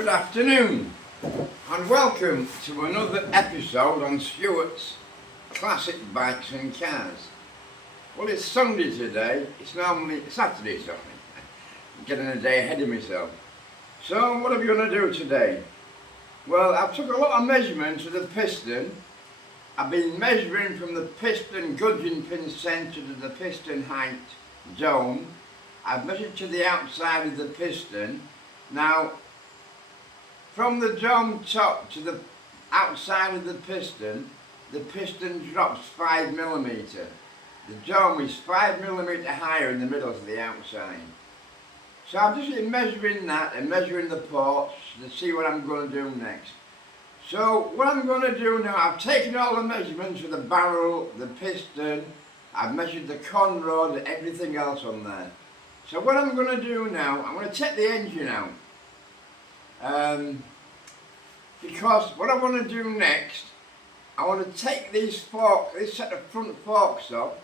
Good afternoon and welcome to another episode on Stuart's Classic Bikes and Cars. Well, it's Sunday today. It's normally Saturday, sorry. I'm getting a day ahead of myself. So what are we going to do today? Well, I've took a lot of measurements of the piston. I've been measuring from the piston gudgeon pin centre to the piston height dome. I've measured to the outside of the piston. Now, from the dome top to the outside of the piston drops 5mm. The dome is 5mm higher in the middle to the outside. So I've just been measuring that and measuring the ports to see what I'm going to do next. So what I'm going to do now, I've taken all the measurements of the barrel, the piston, I've measured the conrod and everything else on there. So what I'm going to do now, I'm going to take the engine out. Because what I want to do next, I want to take these forks, this set of front forks off,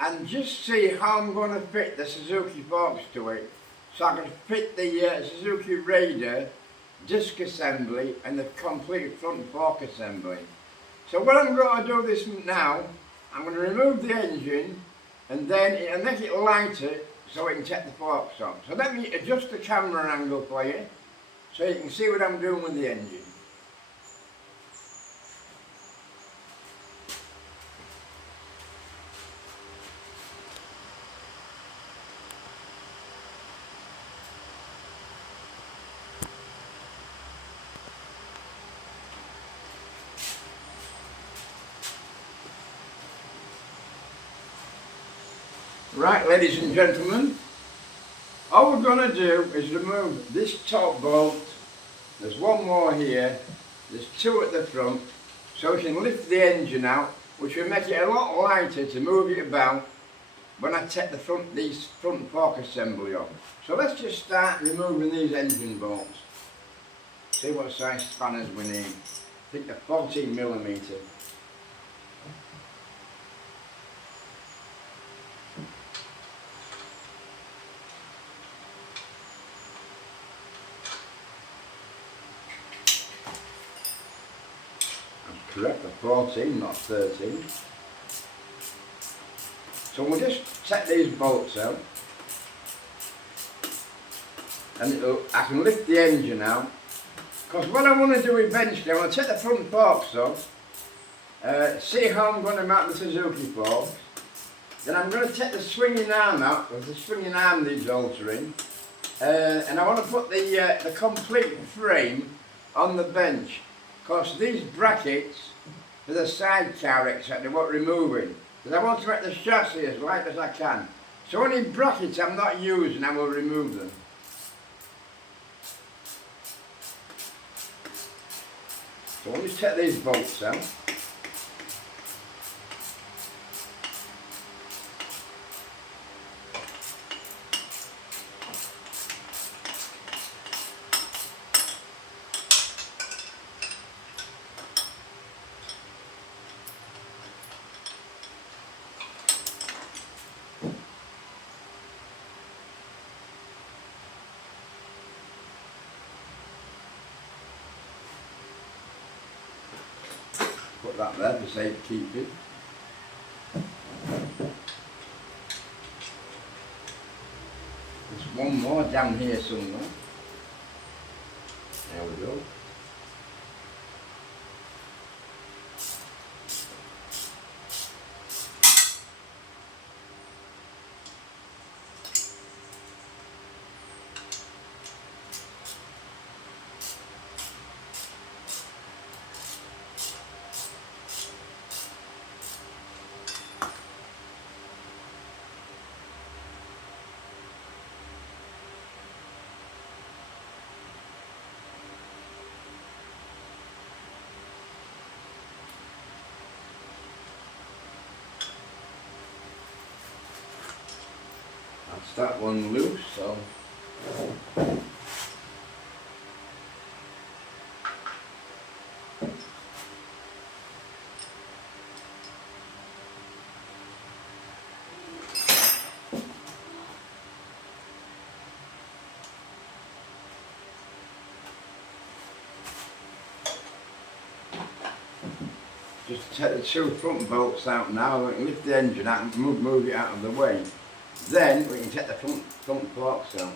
and just see how I'm going to fit the Suzuki forks to it, so I can fit the Suzuki Raider disc assembly and the complete front fork assembly. So what I'm going to do this now, I'm going to remove the engine and then make it lighter so we can take the forks off. So let me adjust the camera angle for you, so you can see what I'm doing with the engine. Right, ladies and gentlemen, all we're going to do is remove this top bolt. There's one more here, there's two at the front, so we can lift the engine out, which will make it a lot lighter to move it about when I take these front fork assembly off. So let's just start removing these engine bolts. See what size spanners we need. I think they're 14mm. Correct, the 14, not 13. So we'll just take these bolts out, and I can lift the engine out, because what I want to do eventually, I want to take the front forks off, see how I'm going to mount the Suzuki forks, then I'm going to take the swinging arm out, because the swinging arm needs altering, and I want to put the complete frame on the bench. Because these brackets for the sidecar etc. want removing. Because I want to make the chassis as light as I can. So any brackets I'm not using, I will remove them. So I'll just take these bolts out. Put that there for safekeeping. There's one more down here somewhere. There we go. That's that one loose, so Just take the two front bolts out now, we can lift the engine out and move it out of the way. Then we can take the front forks out.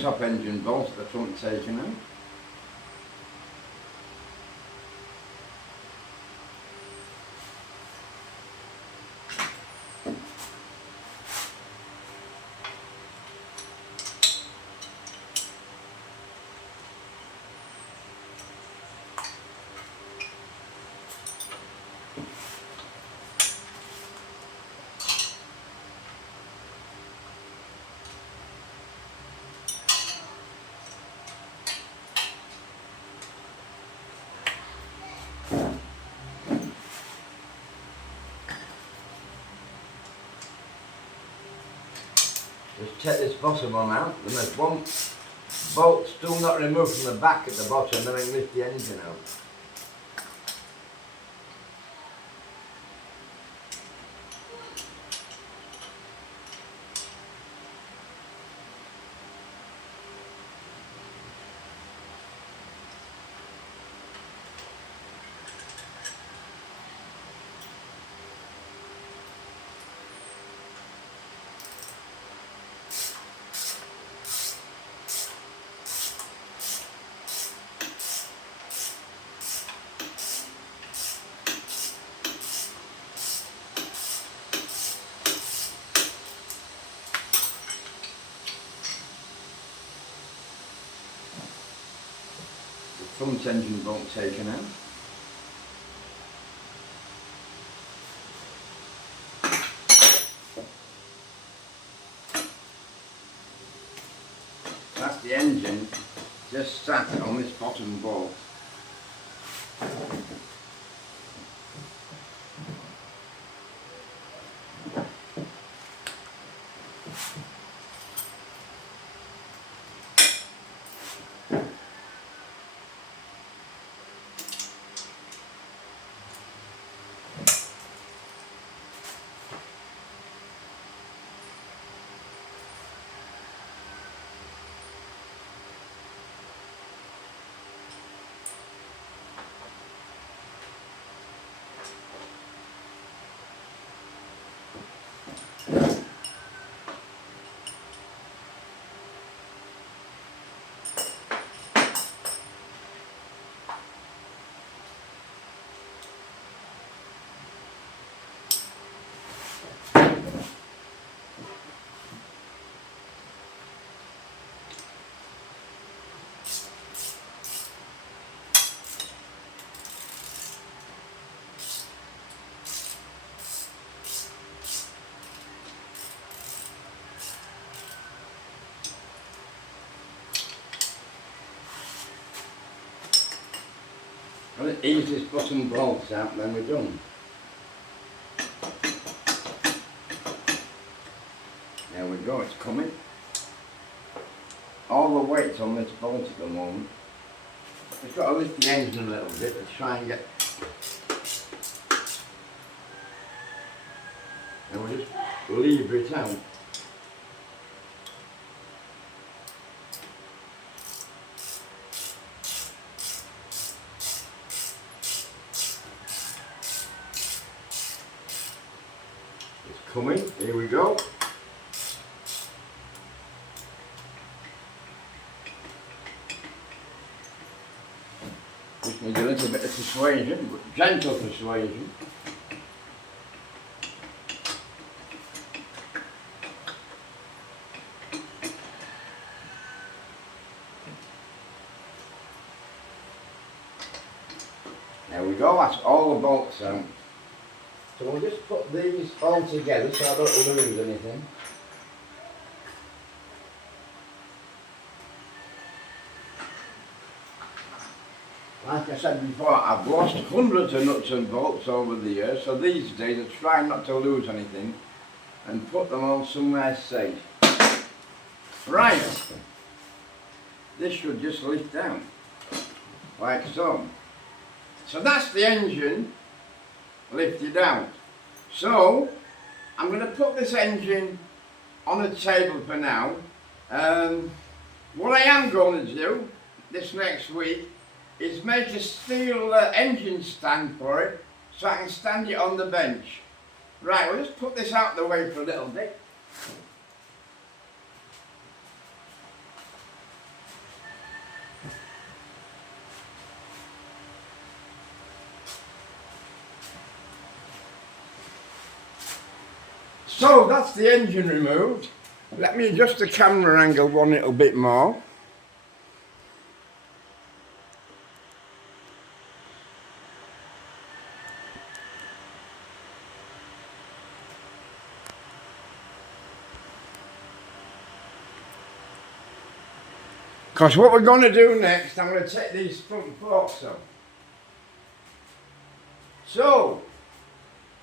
Top engine bolt at the front taken out. Just take this bottom one out, and there's one bolt still not removed from the back at the bottom, then I can lift the engine out. Front engine bolt taken out. That's the engine just sat on this bottom bolt. Well, ease this bottom bolts out, then we're done. There we go, it's coming. All the weight's on this bolt at the moment. Just got to lift the engine a little bit to try and get... And we'll just lever it out. Coming, here we go. Just need a little bit of persuasion, but gentle persuasion. There we go, that's all the bolts out. So we'll just put these all together so I don't lose anything. Like I said before, I've lost hundreds of nuts and bolts over the years, so these days I try not to lose anything and put them all somewhere safe. Right, this should just lift down, like so. So that's the engine lifted out. So, I'm going to put this engine on a table for now. What I am going to do this next week is make a steel engine stand for it so I can stand it on the bench. Right, we'll just put this out of the way for a little bit. So that's the engine removed. Let me adjust the camera angle one little bit more. Because what we're going to do next, I'm going to take these front forks off. So,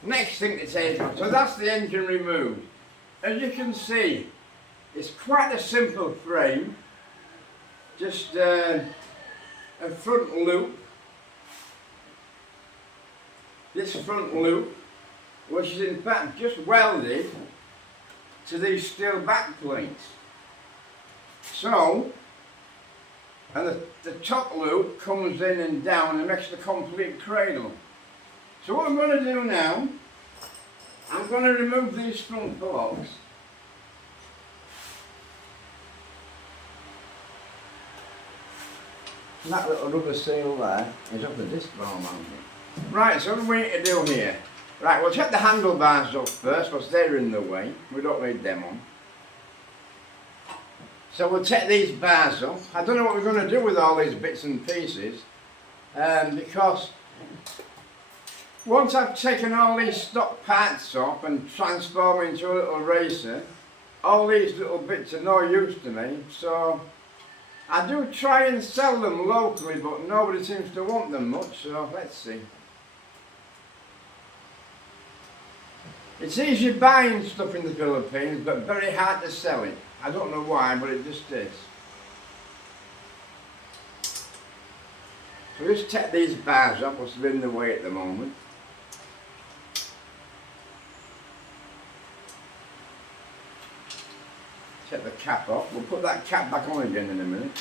next thing to take off, so that's the engine removed. As you can see, it's quite a simple frame, just a front loop, this front loop, which is in fact just welded to these steel back plates. So, and the top loop comes in and down and makes the complete cradle. So what I'm going to do now, I'm going to remove these front forks. And that little rubber seal there is up the disc bar mounting. Right, so what we need to do here. Right, we'll check the handlebars up first because they're in the way. We don't need them on. So we'll take these bars off. I don't know what we're going to do with all these bits and pieces because once I've taken all these stock parts off and transformed into a little racer, all these little bits are no use to me. So I do try and sell them locally, but nobody seems to want them much, so let's see. It's easy buying stuff in the Philippines, but very hard to sell it. I don't know why, but it just is. So just take these bars up, what's in the way at the moment. Take the cap off. We'll put that cap back on again in a minute.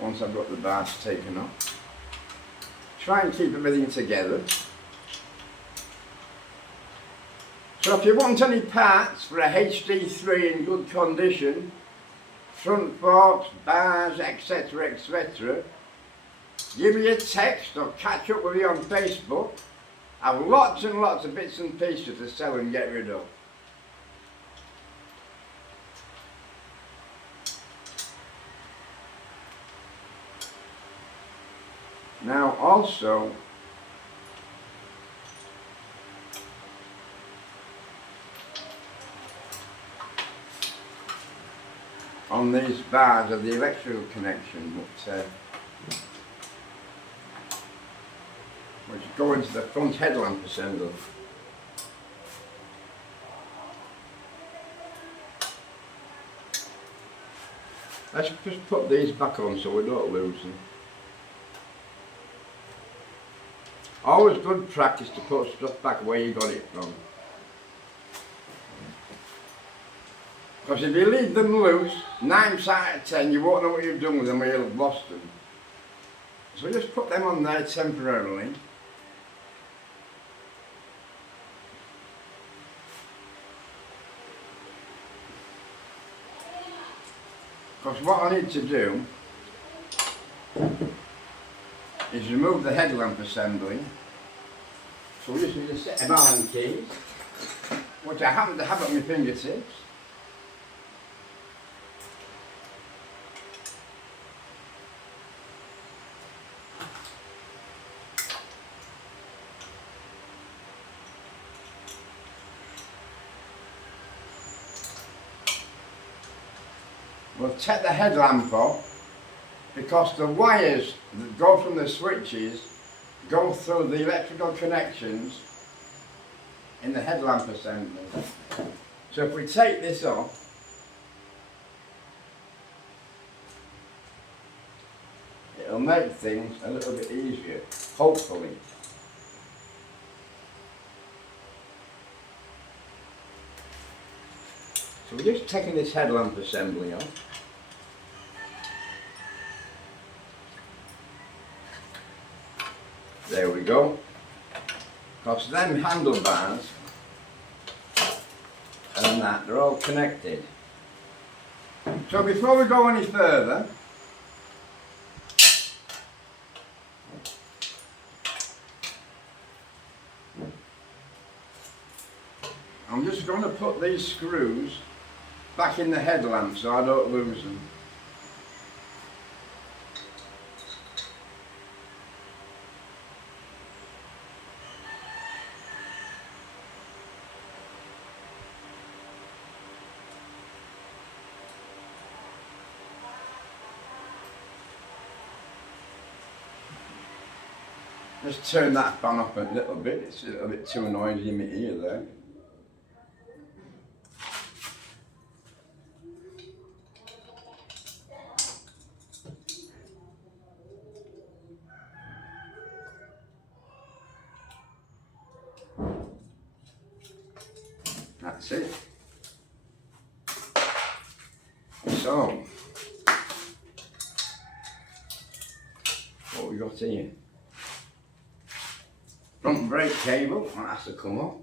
Once I've got the bars taken off. Try and keep everything together. So if you want any parts for a HD3 in good condition, front forks, bars, etc, etc, give me a text or catch up with me on Facebook. I have lots and lots of bits and pieces to sell and get rid of. Now also, on these bars are the electrical connection which go into the front headlamp assembly. Let's just put these back on so we don't lose them. Always good practice to put stuff back where you got it from. Because if you leave them loose, 9 times out of 10 you won't know what you've done with them or you'll have lost them. So just put them on there temporarily. Because what I need to do is remove the headlamp assembly. So we just need a set of Allen keys, which I happen to have at my fingertips. We'll take the headlamp off because the wires that go from the switches go through the electrical connections in the headlamp assembly. So if we take this off, it'll make things a little bit easier, hopefully. So we're just taking this headlamp assembly off. There we go. Because them handlebars and that, they're all connected. So before we go any further, I'm just going to put these screws back in the headlamp so I don't lose them. Just turn that fan up a little bit, it's a little bit too noisy in my ear there. That's it. So, what we got here? Front brake cable, that has to come up.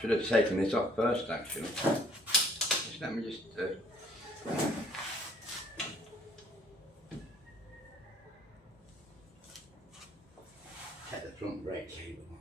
Should have taken this off first actually. Let me just take the front brake cable off.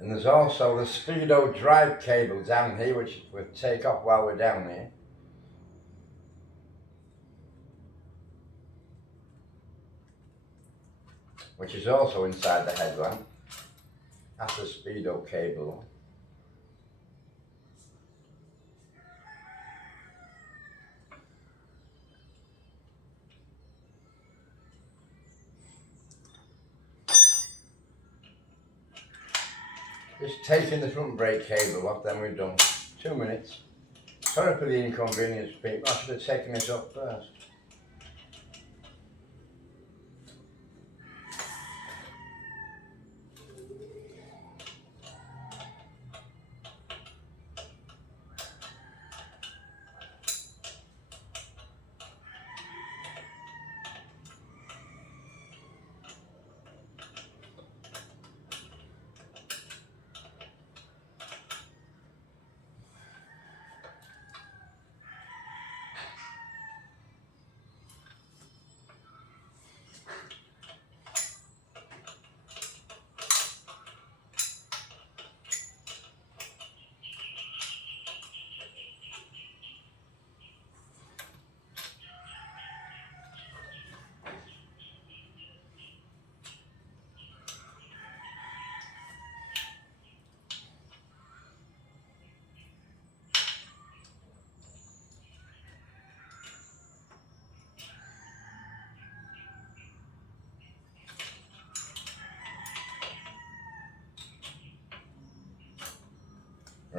And there's also the Speedo drive cable down here, which we'll take off while we're down here. Which is also inside the headlamp. That's the Speedo cable. Just taking the front brake cable off, then we're done. 2 minutes. Sorry for the inconvenience, people. I should have taken this off first.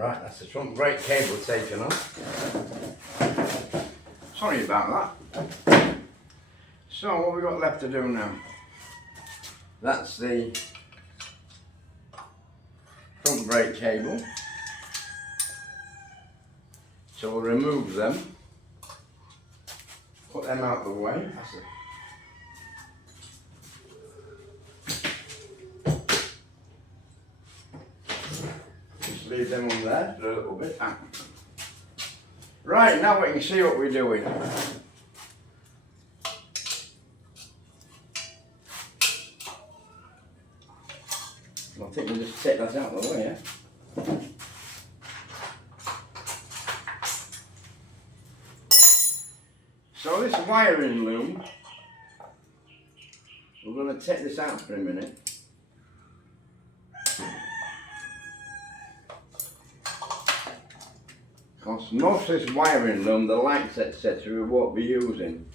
Right, that's the front brake cable taken off. Sorry about that. So what have we got left to do now? That's the front brake cable. So we'll remove them, put them out of the way. Just leave them on there for a little bit. Right, now we can see what we're doing. I think we'll just take that out of the way, yeah? So this wiring loom, we're going to take this out for a minute. Because most of this wiring loom, the lights etc. we won't be using.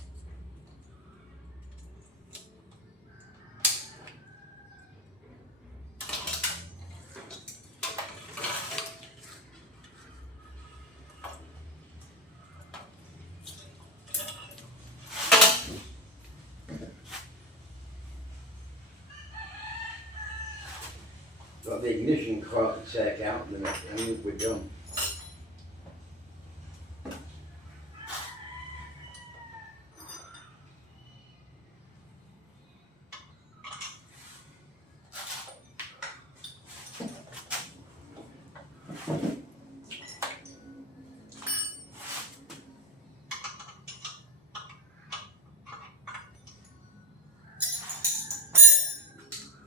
Got the ignition coil to take out and then we're done.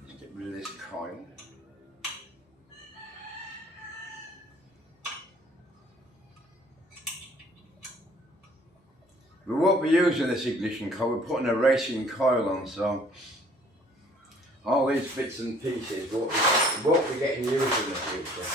Let's get rid of this coil. We won't be using this ignition coil, we're putting a racing coil on, so all these bits and pieces won't be getting used in the future.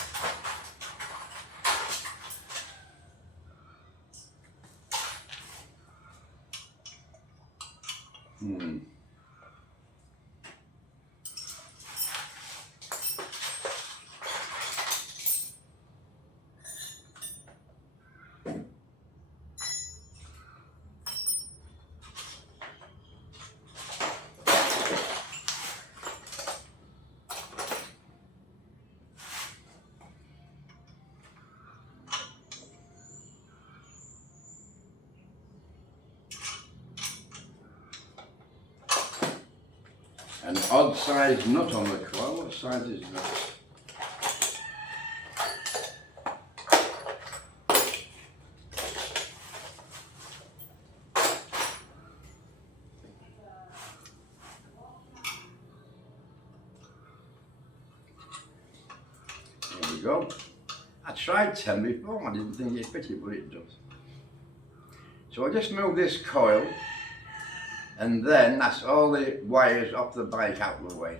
An odd sized nut on the coil. What size is that? There we go. I tried 10 before, I didn't think it fitted, but it does. So I'll just move this coil, and then that's all the wires off the bike out of the way.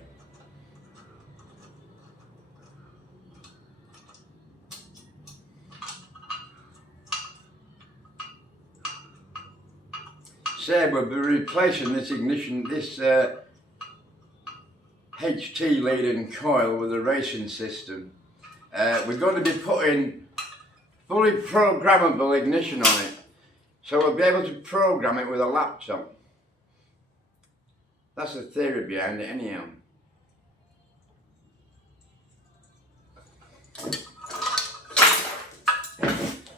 Say we'll be replacing this ignition, this HT leading coil with a racing system. We're going to be putting fully programmable ignition on it, so we'll be able to program it with a laptop. That's the theory behind it anyhow.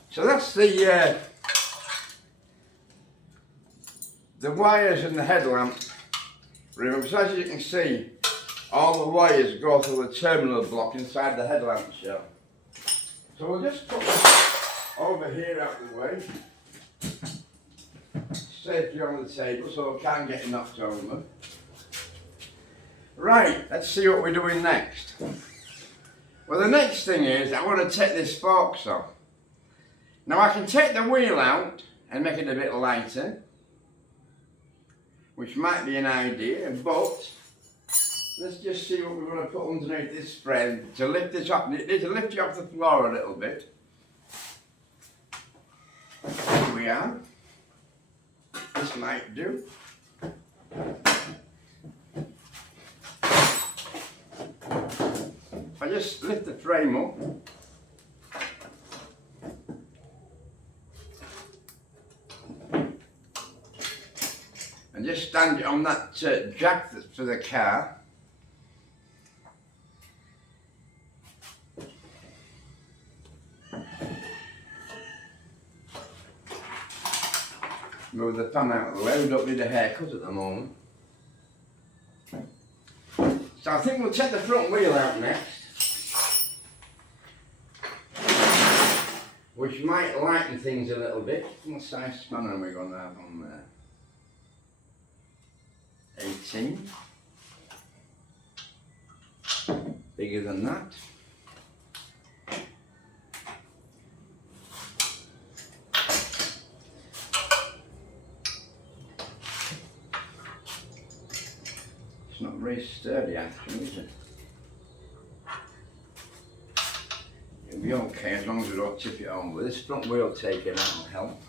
So that's the wires and the headlamp removed. So as you can see, all the wires go through the terminal block inside the headlamp shell. So we'll just put this over here out of the way, safely on the table so it can't get knocked over. Right, let's see what we're doing next. Well, the next thing is I want to take this forks off. Now I can take the wheel out and make it a bit lighter, which might be an idea, but let's just see what we're going to put underneath this frame to lift this up. It needs to lift you off the floor a little bit. Here we are. This might do. If I just lift the frame up. and just stand it on that jack that's for the car. Move the pan out of the way. We don't need a haircut at the moment. So I think we'll take the front wheel out next, which might lighten things a little bit. What size spanner are we going to have on there? 18. Bigger than that. It's not very sturdy actually, is it? It'll be okay as long as we don't tip it over. This front wheel taking out will help.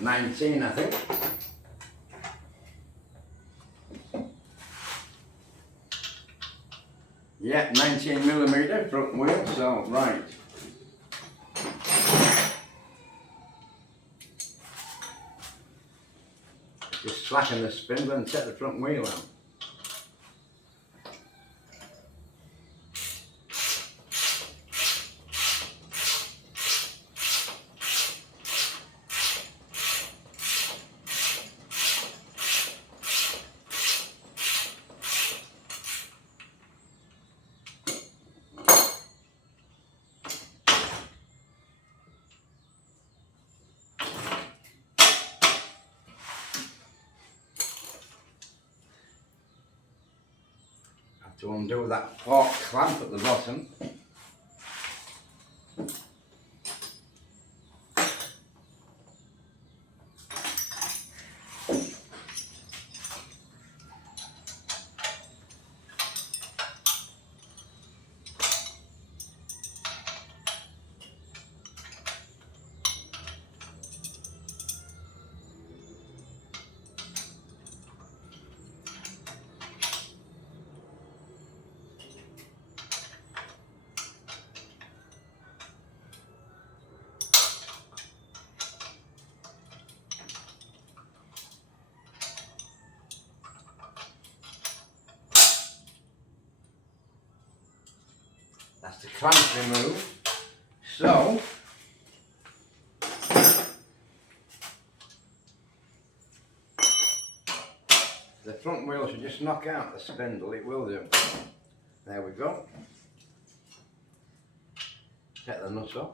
$19, I think. Yeah, 19mm front wheel, so right. Just slacken the spindle and take the front wheel out. To undo that fork clamp at the bottom. That's the clamp removed. So, the front wheel should just knock out the spindle, it will do. There we go. Take the nut off.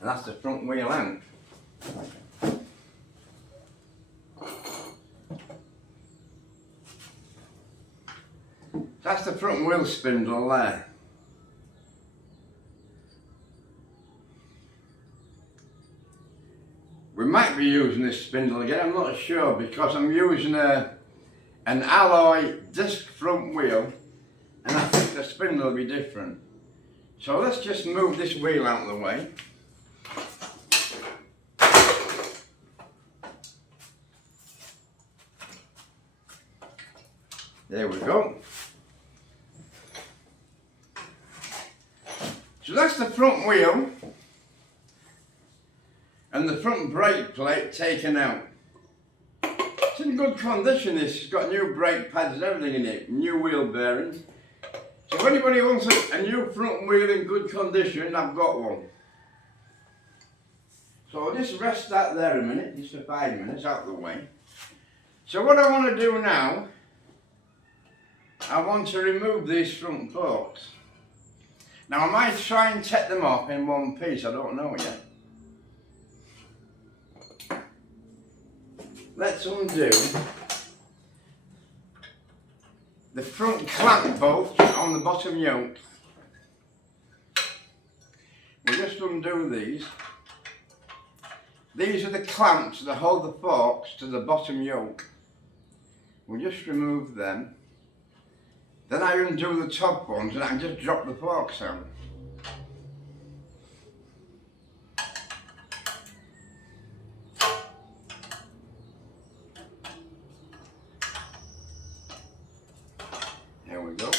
And that's the front wheel out. That's the front wheel spindle there. We might be using this spindle again, I'm not sure, because I'm using an alloy disc front wheel and I think the spindle will be different. So let's just move this wheel out of the way. There we go. So that's the front wheel and the front brake plate taken out. It's in good condition, this. It's got new brake pads and everything in it, new wheel bearings. So if anybody wants a new front wheel in good condition, I've got one. So I'll just rest that there a minute, just for 5 minutes, out of the way. So what I want to do now, I want to remove these front forks. Now I might try and take them off in one piece, I don't know yet. let's undo the front clamp bolt on the bottom yoke. We'll just undo these. These are the clamps that hold the forks to the bottom yoke. We'll just remove them. Then I undo the top ones and I can just drop the forks out. There we go.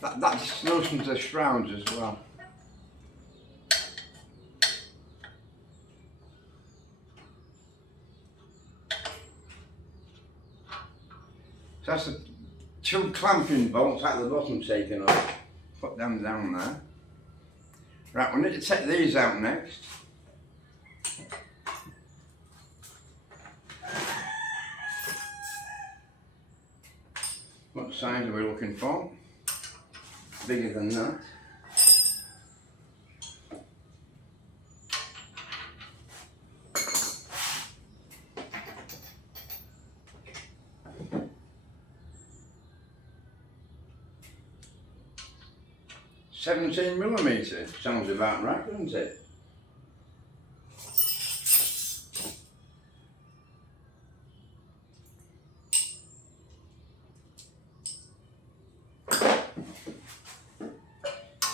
That loosens the shrouds as well. So that's the two clamping bolts at the bottom taken off. Put them down there. Right, we need to take these out next. What size are we looking for? Bigger than that. $17mm, sounds about right, doesn't it?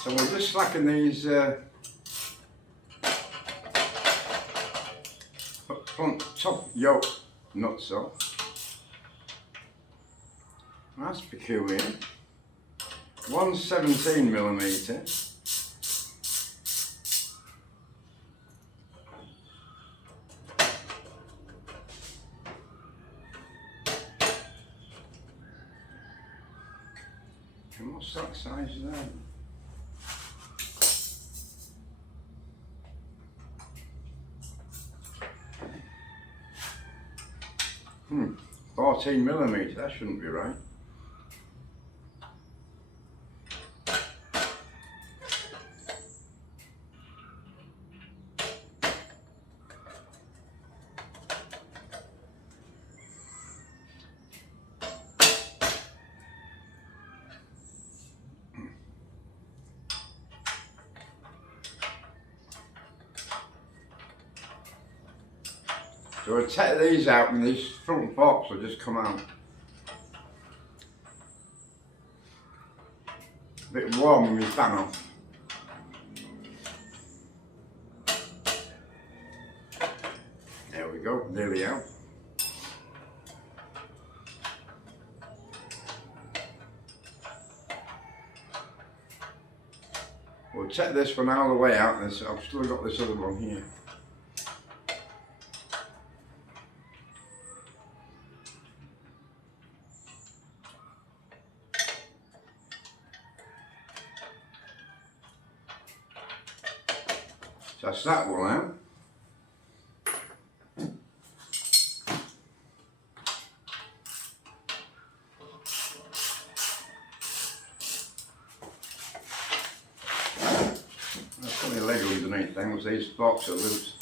So we'll just slacken these front top yoke nuts off. That's peculiar. One's 17mm. And what's that size there? Hmm, 14mm, that shouldn't be right. So we'll take these out and these front forks will just come out. A bit warm with my fan off. There we go, nearly out. We'll take this one all the way out, and I've still got this other one here. So that's that one out. That's got my leg underneath things, these forks are loose.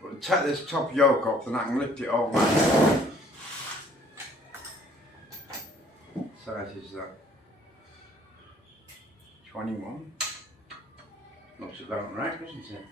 We'll take this top yoke off and I can lift it all back. What size is that? 21? Looks about right, doesn't it?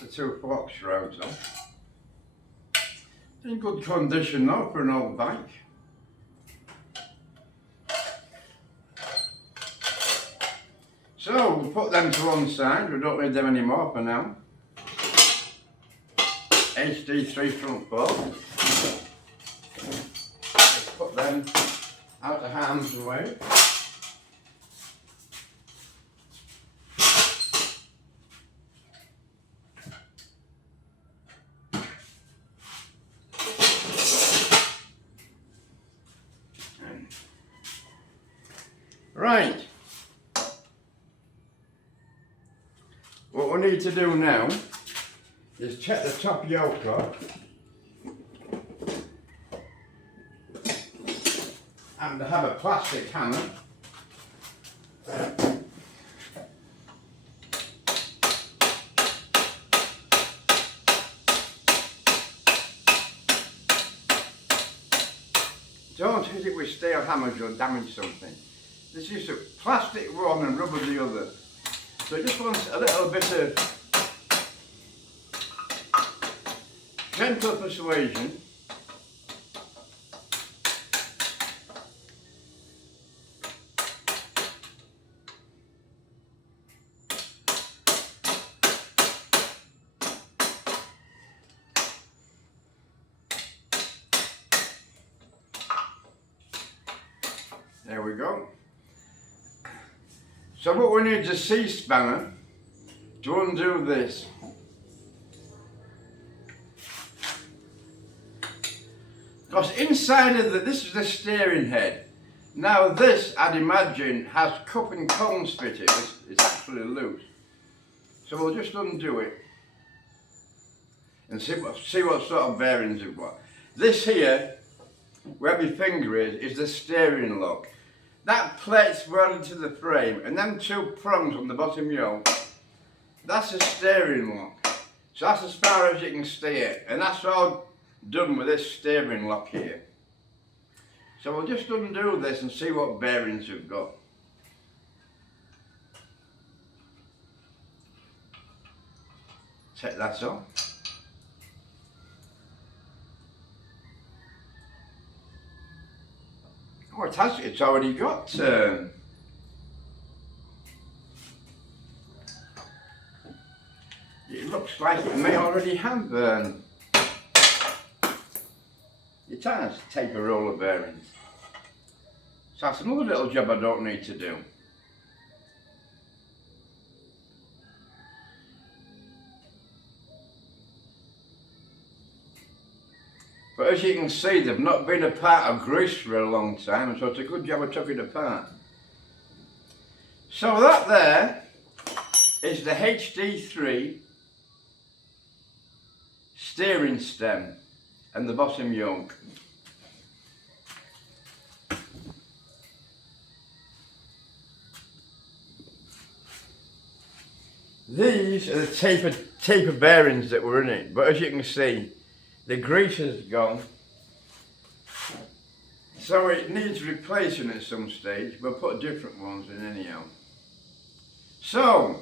That's the two fork shrouds on. In good condition though for an old bike. So we'll put them to one side, we don't need them anymore for now. HD3 front fork. Let's put them out of harm's way. Right. What we need to do now is check the top yoke off and have a plastic hammer. Don't hit it with steel hammers, you'll damage something. This is a plastic one and rubber the other. So it just wants a little bit of gentle persuasion. There we go. So what we need is a C-spanner to undo this. Because inside of this is the steering head. Now this, I'd imagine, has cup and cones fitted. It's actually loose. So we'll just undo it and see what sort of bearings we've got. This here, where my finger is the steering lock. That plate's welded to the frame, and them two prongs on the bottom yoke, that's a steering lock. So that's as far as you can steer, and that's all done with this steering lock here. So we'll just undo this and see what bearings we've got. Take that off. Oh, it's already got it looks like it may already have it has taper roller bearings. So that's another little job I don't need to do. But as you can see, they've not been a part of grease for a long time, so it's a good job I took it apart. So that there is the HD3 steering stem and the bottom yoke. These are the taper bearings that were in it, but as you can see, the grease has gone, so it needs replacing at some stage. We'll put different ones in anyhow. So,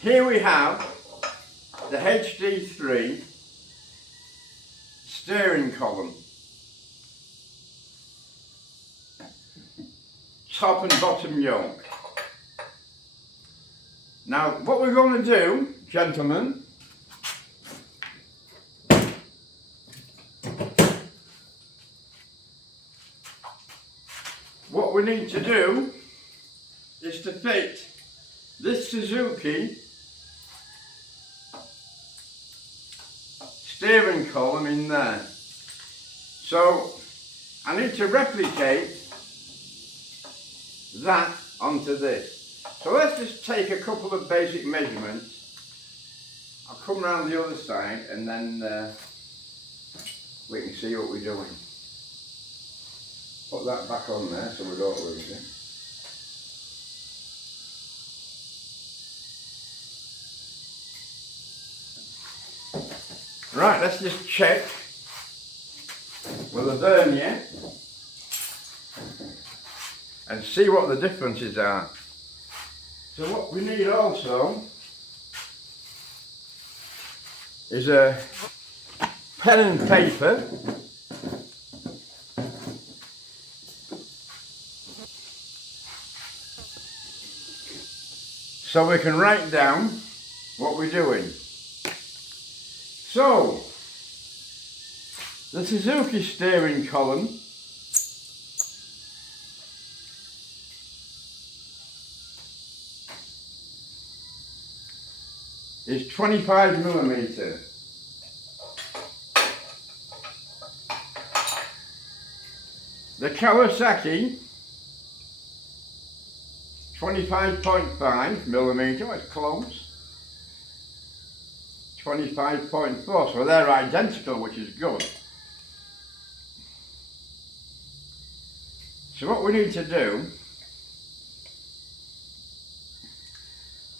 here we have the HD3 steering column, top and bottom yoke. Now, what we're going to do, gentlemen, what we need to do is to fit this Suzuki steering column in there. So, I need to replicate that onto this. So let's just take a couple of basic measurements. I'll come round the other side and then we can see what we're doing. Put that back on there so we don't lose it. Right, let's just check with a vernier and see what the differences are. So what we need also is a pen and paper. So we can write down what we're doing. So, the Suzuki steering column is 25mm. The Kawasaki 25.5mm, it's close. 25.4, so they're identical, which is good. So what we need to do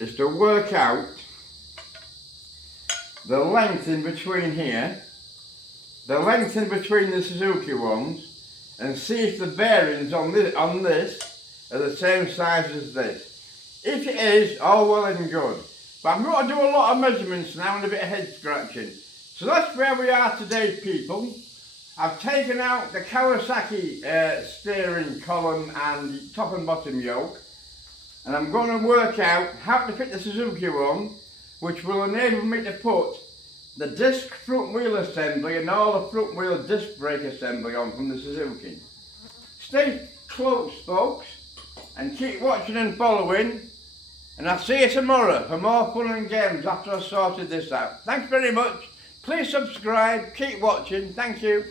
is to work out the length in between here, the length in between the Suzuki ones, and see if the bearings on this are the same size as this. If it is, all well and good. But I'm going to do a lot of measurements now and a bit of head scratching. So that's where we are today, people. I've taken out the Kawasaki steering column and top and bottom yoke, and I'm going to work out how to fit the Suzuki one, which will enable me to put the disc front wheel assembly and all the front wheel disc brake assembly on from the Suzuki. Stay close, folks, and keep watching and following, and I'll see you tomorrow for more fun and games after I've sorted this out. Thanks very much. Please subscribe, keep watching, thank you.